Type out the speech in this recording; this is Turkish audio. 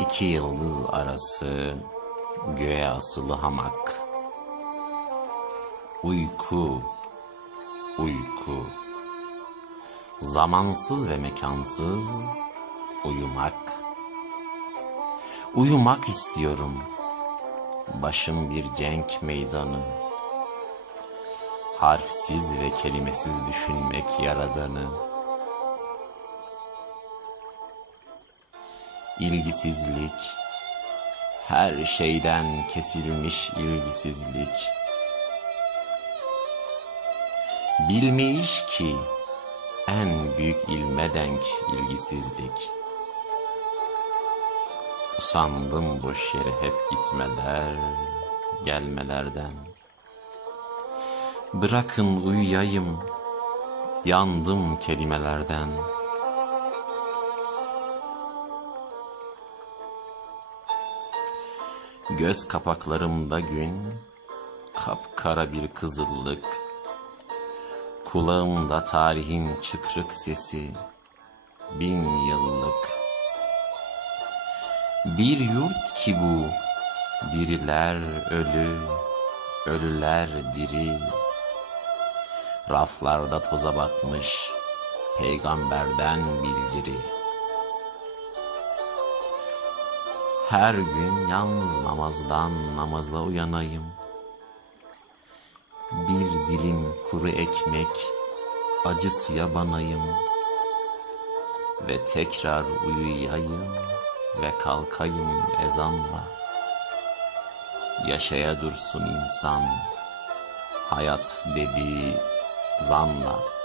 İki yıldız arası göğe asılı hamak. Uyku, uyku. Zamansız ve mekansız uyumak. Uyumak istiyorum. Başım bir cenk meydanı. Harfsiz ve kelimesiz düşünmek yaradanı. İlgisizlik, her şeyden kesilmiş ilgisizlik. Bilmeyiş ki en büyük ilme denk ilgisizlik. Usandım boş yere hep gitmeler, gelmelerden. Bırakın uyuyayım, yandım kelimelerden. Göz kapaklarımda gün, kapkara bir kızıllık. Kulağımda tarihin çıkrık sesi, bin yıllık. Bir yurt ki bu, diriler ölü, ölüler diri. Raflarda toza batmış, peygamberden bildiri. Her gün yalnız namazdan namaza uyanayım. Bir dilim kuru ekmek, acı suya banayım. Ve tekrar uyuyayım ve kalkayım ezanla. Yaşaya dursun insan, hayat dediği zanla.